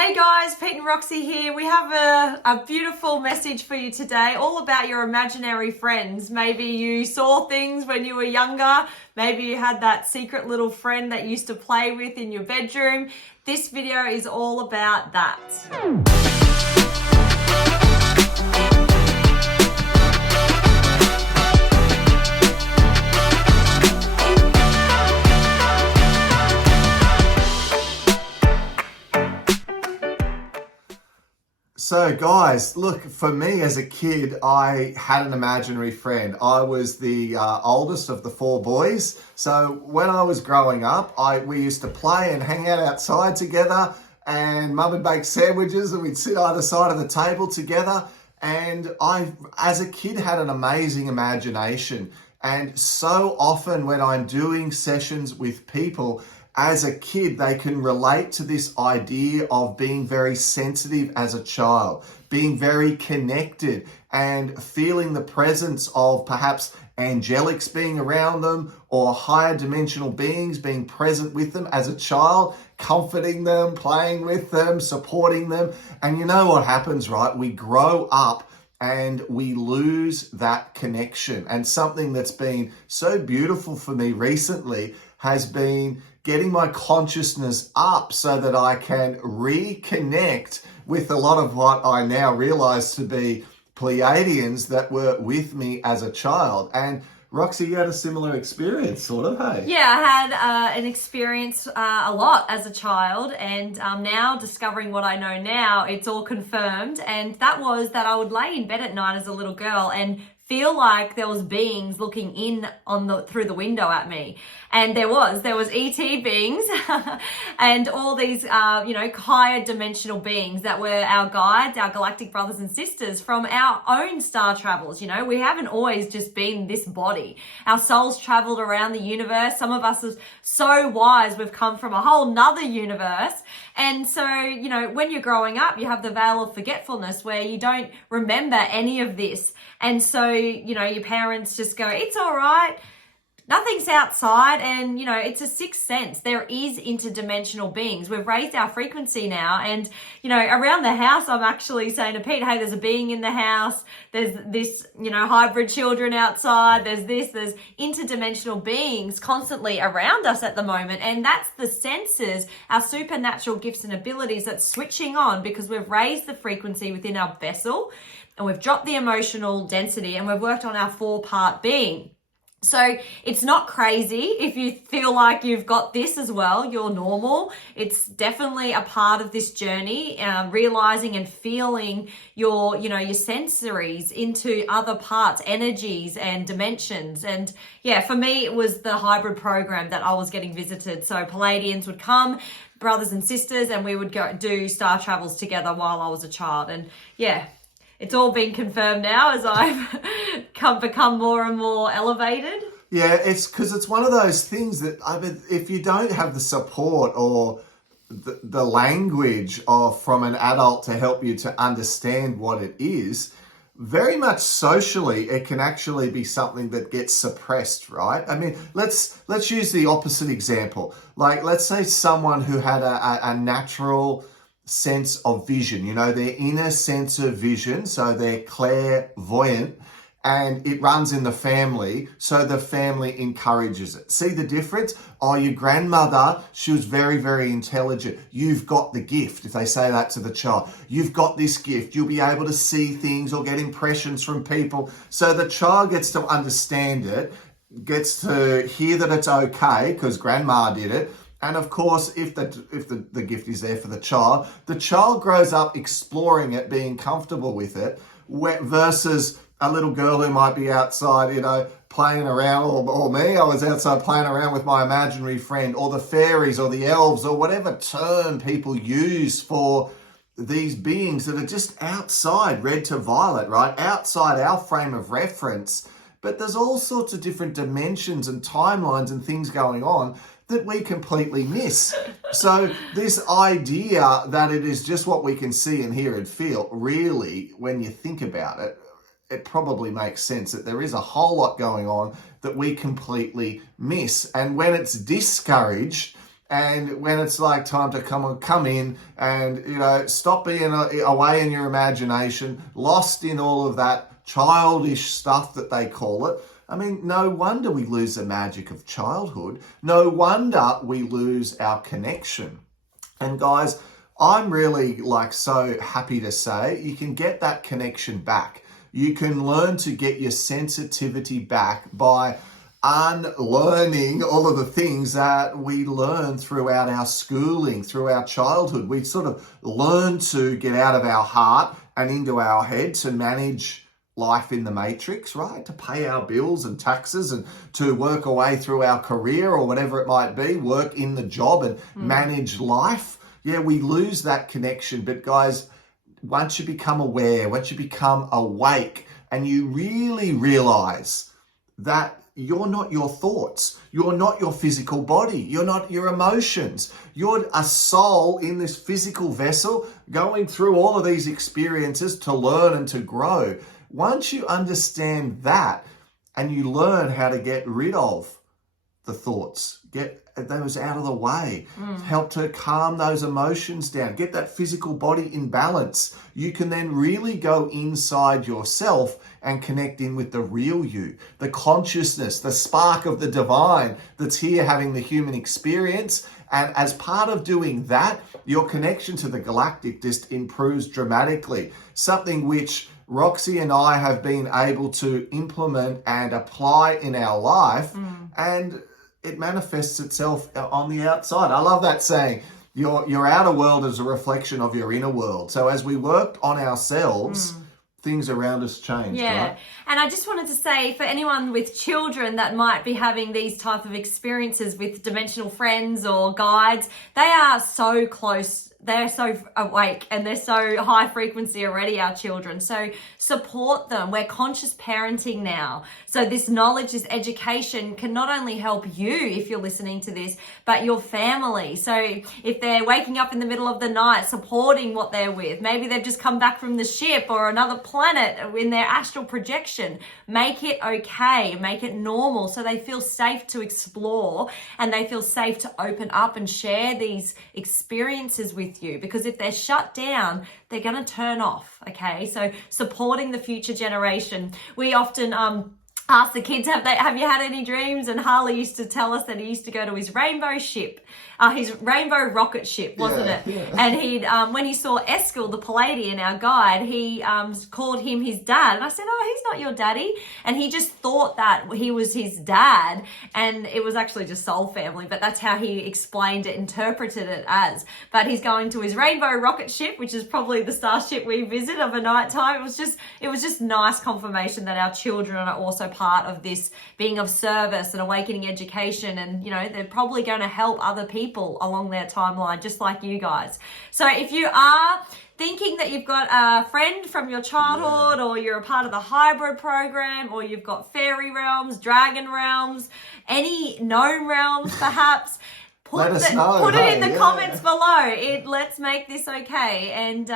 Hey guys, Pete and Roxy here. We have a beautiful message for you today, all about your imaginary friends. Maybe you saw things when you were younger. Maybe you had that secret little friend that you used to play with in your bedroom. This video is all about that. So guys, look, for me as a kid, I had an imaginary friend. I was the oldest of the four boys. So when I was growing up, we used to play and hang out outside together, and mum would bake sandwiches and we'd sit either side of the table together. And I, as a kid, had an amazing imagination. And so often when I'm doing sessions with people, as a kid, they can relate to this idea of being very sensitive as a child, being very connected and feeling the presence of perhaps angelics being around them or higher dimensional beings being present with them as a child, comforting them, playing with them, supporting them. And you know what happens, right? We grow up and we lose that connection. And something that's been so beautiful for me recently has been getting my consciousness up so that I can reconnect with a lot of what I now realize to be pleiadians that were with me as a child. And Roxy, you had a similar experience, sort of, hey? Yeah, I had an experience a lot as a child, and now discovering what I know now, it's all confirmed. And that was that I would lay in bed at night as a little girl and feel like there was beings looking in through the window at me. And there was ET beings and all these, higher dimensional beings that were our guides, our galactic brothers and sisters from our own star travels. You know, we haven't always just been this body. Our souls traveled around the universe. Some of us are so wise, we've come from a whole nother universe. And so, when you're growing up, you have the veil of forgetfulness where you don't remember any of this. And so, your parents just go, it's all right. Nothing's outside, and it's a sixth sense. There is interdimensional beings. We've raised our frequency now, and around the house, I'm actually saying to Pete, hey, there's a being in the house. There's this, hybrid children outside. There's interdimensional beings constantly around us at the moment, and that's the senses, our supernatural gifts and abilities that's switching on because we've raised the frequency within our vessel, and we've dropped the emotional density, and we've worked on our 4-part being. So it's not crazy if you feel like you've got this as well. You're normal. It's definitely a part of this journey, realizing and feeling your sensories into other parts, energies and dimensions. And yeah, for me, it was the hybrid program that I was getting visited. So Pleiadians would come, brothers and sisters, and we would go do star travels together while I was a child. And yeah, it's all been confirmed now as I've become more and more elevated. Yeah, it's because it's one of those things that if you don't have the support or the language from an adult to help you to understand what it is, very much socially, it can actually be something that gets suppressed, right? I mean, let's use the opposite example. Like, let's say someone who had a natural sense of vision, their inner sense of vision, so they're clairvoyant, and it runs in the family, so the family encourages it. See the difference? Oh, your grandmother, she was very, very intelligent. You've got the gift. If they say that to the child, you've got this gift. You'll be able to see things or get impressions from people. So the child gets to understand it, gets to hear that it's okay because grandma did it. And of course, if the gift is there for the child grows up exploring it, being comfortable with it, versus a little girl who might be outside, playing around, or me, I was outside playing around with my imaginary friend, or the fairies, or the elves, or whatever term people use for these beings that are just outside, red to violet, right? Outside our frame of reference. But there's all sorts of different dimensions and timelines and things going on that we completely miss. So this idea that it is just what we can see and hear and feel, really, when you think about it, it probably makes sense that there is a whole lot going on that we completely miss. And when it's discouraged And when it's like time to come in and, you know, stop being away in your imagination, lost in all of that childish stuff that they call it. I mean, no wonder we lose the magic of childhood. No wonder we lose our connection. And guys, I'm really like so happy to say you can get that connection back. You can learn to get your sensitivity back by unlearning all of the things that we learn throughout our schooling, through our childhood. We sort of learn to get out of our heart and into our head to manage life in the matrix, right? To pay our bills and taxes and to work away through our career or whatever it might be, work in the job and manage life. Yeah, we lose that connection. But guys, once you become aware, once you become awake and you really realize that you're not your thoughts, you're not your physical body, you're not your emotions, you're a soul in this physical vessel going through all of these experiences to learn and to grow. Once you understand that and you learn how to get rid of the thoughts, get those out of the way, help to calm those emotions down, get that physical body in balance, you can then really go inside yourself and connect in with the real you, the consciousness, the spark of the divine that's here having the human experience. And as part of doing that, your connection to the galactic just improves dramatically, something which Roxy and I have been able to implement and apply in our life, and it manifests itself on the outside. I love that saying, your outer world is a reflection of your inner world. So as we work on ourselves, things around us change. Yeah. Right? And I just wanted to say, for anyone with children that might be having these type of experiences with dimensional friends or guides, they are so close. They're so awake and they're so high frequency already, our children. So support them. We're conscious parenting now. So this knowledge, this education can not only help you if you're listening to this, but your family. So if they're waking up in the middle of the night, supporting what they're with, maybe they've just come back from the ship or another planet in their astral projection, make it okay, make it normal so they feel safe to explore and they feel safe to open up and share these experiences with you, because if they're shut down, they're going to turn off. Okay, so supporting the future generation. We often ask the kids, have you had any dreams? And Harley used to tell us that he used to go to his rainbow ship, his rainbow rocket ship, wasn't it? Yeah. And he'd when he saw Eskil, the Pleiadian, our guide, he called him his dad. And I said, oh, he's not your daddy. And he just thought that he was his dad, and it was actually just soul family, but that's how he explained it, interpreted it as. But he's going to his rainbow rocket ship, which is probably the starship we visit of a night time. It was just nice confirmation that our children are also part of this, being of service and awakening education, and you know, they're probably going to help other people along their timeline, just like you guys. So if you are thinking that you've got a friend from your childhood, or you're a part of the hybrid program, or you've got fairy realms, dragon realms, any gnome realms perhaps, Put it in the comments below. Let's make this okay. And,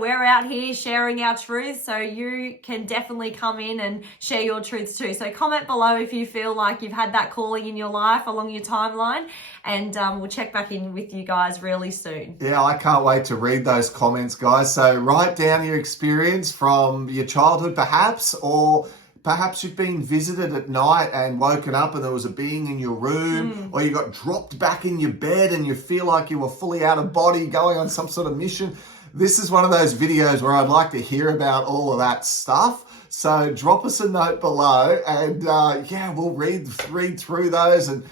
we're out here sharing our truths, so you can definitely come in and share your truths too. So comment below if you feel like you've had that calling in your life along your timeline, and we'll check back in with you guys really soon. Yeah, I can't wait to read those comments, guys. So write down your experience from your childhood perhaps, or perhaps you've been visited at night and woken up and there was a being in your room, or you got dropped back in your bed and you feel like you were fully out of body going on some sort of mission. This is one of those videos where I'd like to hear about all of that stuff. So drop us a note below, and we'll read through those, and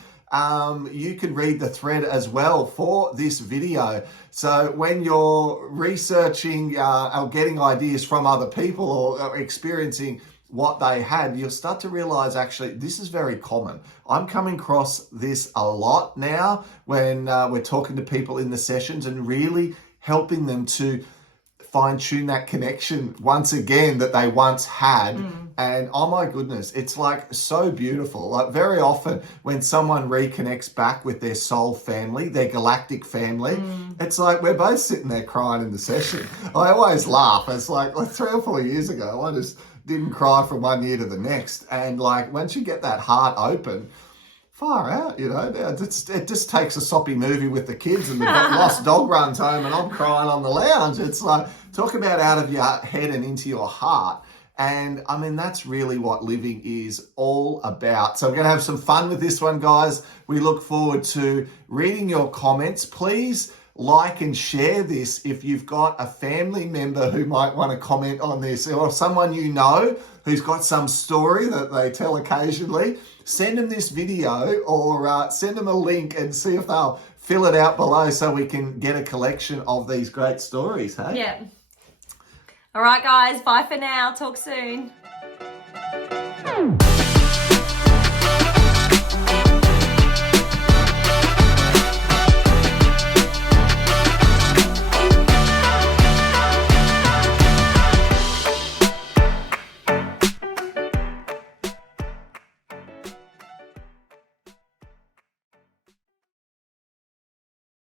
you can read the thread as well for this video. So when you're researching or getting ideas from other people, or experiencing what they had, you'll start to realize actually this is very common. I'm coming across this a lot now when we're talking to people in the sessions and really helping them to fine-tune that connection once again that they once had. And oh my goodness, it's like so beautiful. Like very often when someone reconnects back with their soul family, their galactic family, it's like we're both sitting there crying in the session. I always laugh. It's like 3 or 4 years ago, I just didn't cry from one year to the next. And like once you get that heart open, far out, you know. It just takes a soppy movie with the kids and the lost dog runs home and I'm crying on the lounge. It's like, talk about out of your head and into your heart. And I mean, that's really what living is all about. So we're going to have some fun with this one, guys. We look forward to reading your comments. Please like and share this if you've got a family member who might want to comment on this, or someone you know who's got some story that they tell occasionally. Send them this video or send them a link and see if they'll fill it out below so we can get a collection of these great stories, hey? Yeah. All right, guys. Bye for now. Talk soon.